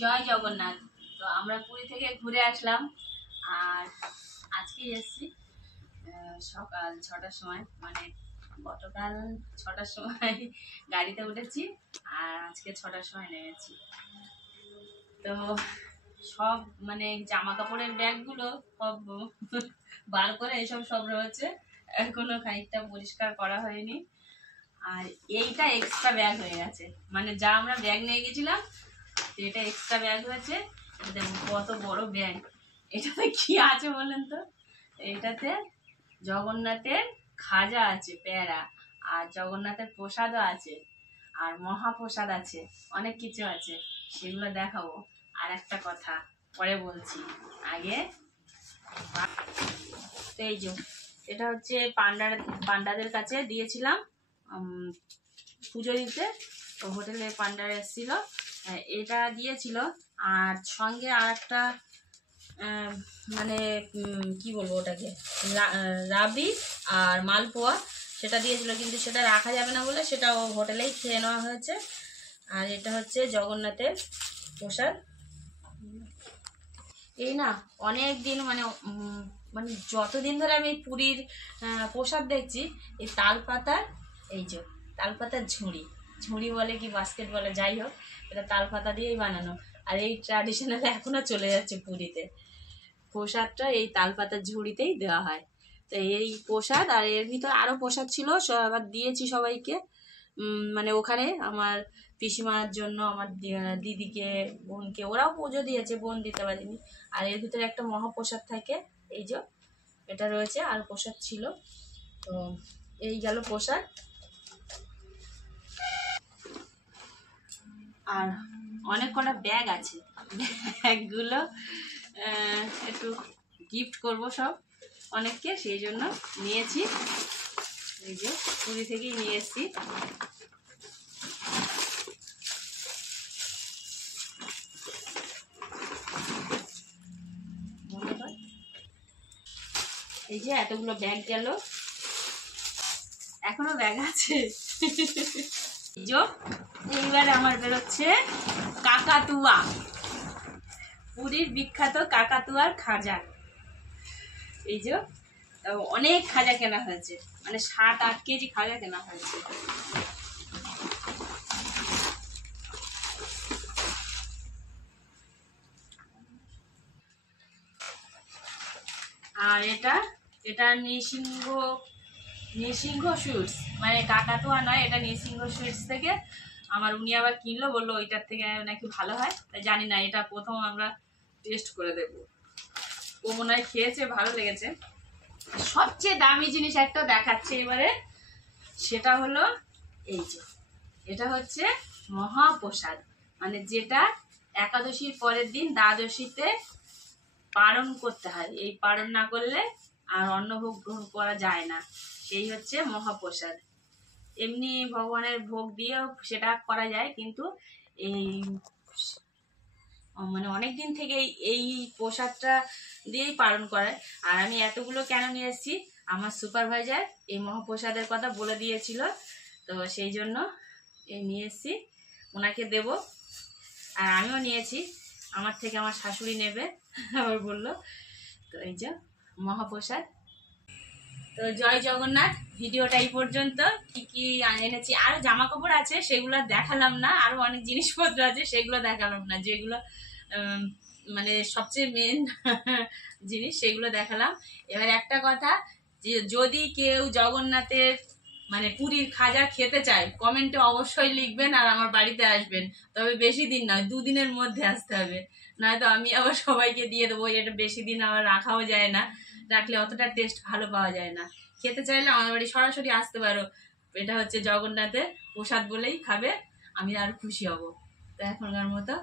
জয় জগন্নাথ। তো আমরা পুরী থেকে ঘুরে আসলাম, আর আজকে এসেছি সকাল 6টার সময়, মানে গতকাল 6টার সময় গাড়িতে উঠেছি আর আজকে 6টার সময় নেমেছি। তো সব মানে জামা কাপড়ের ব্যাগগুলো সব বার করে এসব সব রয়েছে, এখনো খানিকটা পরিষ্কার করা হয়নি। আর এইটা এক্সট্রা ব্যাগ হয়ে গেছে, মানে যা আমরা ব্যাগ নিয়ে গেছিলাম এটা এক্সট্রা ব্যাগ হয়েছে। দেখুন কত বড় ব্যাগ, এটাতে কি আছে বলেন তো? এটাতে জগন্নাথের খাজা আছে, প্যারা, আর জগন্নাথের প্রসাদও আছে, আর মহাপ্রসাদ আছে, অনেক কিছু আছে, সেগুলো দেখাবো। আর একটা কথা পরে বলছি, আগে তো এই যে এটা হচ্ছে পান্ডাদের কাছে দিয়েছিলাম পুজো দিতে, তো হোটেলে পান্ডার এসেছিল, এটা দিয়েছিল। আর সঙ্গে আর একটা মানে কি বলবো ওটাকে, রাবড়ি আর মালপোয়া সেটা দিয়েছিল, কিন্তু সেটা রাখা যাবে না বলে সেটা হোটেলেই খেয়ে নেওয়া হয়েছে। আর এটা হচ্ছে জগন্নাথের প্রসাদ। এই না অনেক দিন মানে মানে যতদিন ধরে আমি পুরীর প্রসাদ দেখছি, এই তালপাতার, এই যে তালপাতার ঝুড়ি বলে কি বাস্কেট বলে, যাই হোক, এটা তালপাতা দিয়েই বানানো। আর এই ট্র্যাডিশনাল এখনো চলে যাচ্ছে পুরীতে, প্রসাদটা এই তালপাতার ঝুড়িতেই দেওয়া হয়। তো এই প্রসাদ, আর এর ভিতর আরও প্রসাদ ছিল, আবার দিয়েছি সবাইকে। মানে ওখানে আমার পিসিমার জন্য, আমার দিদিকে, বোনকে, ওরাও পুজো দিয়েছে, বোন দিতে পারেনি। আর এর ভিতরে একটা মহাপ্রসাদ থাকে, এই যে এটা রয়েছে, আর প্রসাদ ছিল। তো এই গেল প্রসাদ। আর অনেক কটা ব্যাগ আছে, ব্যাগগুলো একটু গিফট করব সব অনেককে, সেই জন্য নিয়েছি। এই যে পুরী থেকেই নিয়ে এসেছি। এই যে এতগুলো ব্যাগ গেল, এখনো ব্যাগ আছে। এইবারে আমার বেরোচ্ছে কাকাতুয়া, পুরীর বিখ্যাত কাকাতুয়ার খাজা। এই যে অনেক খাজা কেনা হয়েছে, মানে 7-8 কেজি খাজা কেনা হয়েছে। আর এটা নৃসিংহ সুইটস, মানে কাকাতুয়া নয়, এটা নৃসিংহ সুইটস থেকে আমার উনি আবার কিনলো, বললো ওইটার থেকে নাকি ভালো হয়। তাই জানি না, এটা প্রথম আমরা টেস্ট করে দেবো। ও মনে হয় খেয়েছে, ভালো লেগেছে। সবচেয়ে দামি জিনিস একটা দেখাচ্ছে এবারে, সেটা হলো এই যে এটা হচ্ছে মহাপ্রসাদ, মানে যেটা একাদশীর পরের দিন দ্বাদশীতে পারণ করতে হয়। এই পারণ না করলে আর অন্নভোগ গ্রহণ করা যায় না, সেই হচ্ছে মহাপ্রসাদ। এমনি ভগবানের ভোগ দিয়েও সেটা করা যায়, কিন্তু এই মানে অনেকদিন থেকে এই প্রসাদটা দিয়েই পালন করায়। আর আমি এতগুলো কেন নিয়ে এসেছি, আমার সুপারভাইজার এই মহাপ্রসাদের কথা বলে দিয়েছিল, তো সেই জন্য এই নিয়ে এসেছি, ওনাকে দেব। আর আমিও নিয়েছি, আমার থেকে আমার শাশুড়ি নেবে আবার বললো। তো এই যে মহাপ্রসাদ। তো জয় জগন্নাথ। ভিডিওটা এই পর্যন্ত। কি কি এনেছি, আরো জামা কাপড় আছে সেগুলো দেখালাম না, আরো অনেক জিনিসপত্র আছে সেগুলো দেখালাম না, যেগুলো মানে সবচেয়ে মেন জিনিস সেগুলো দেখালাম। এবার একটা কথা, যে যদি কেউ জগন্নাথের মানে পুরীর খাজা খেতে চায়, কমেন্টে অবশ্যই লিখবেন আর আমার বাড়িতে আসবেন। তবে বেশি দিন নয়, 2 দিনের মধ্যে আসতে হবে, নয়তো আমি আবার সবাইকে দিয়ে দেবো। এটা বেশি দিন আবার রাখাও যায় না, রাখলে অতটা টেস্ট ভালো পাওয়া যায় না। খেতে চাইলে আমার বাড়ি সরাসরি আসতে পারো, এটা হচ্ছে জগন্নাথের প্রসাদ বলেই খাবে, আমি আর খুশি হব। তো এখনকার মতো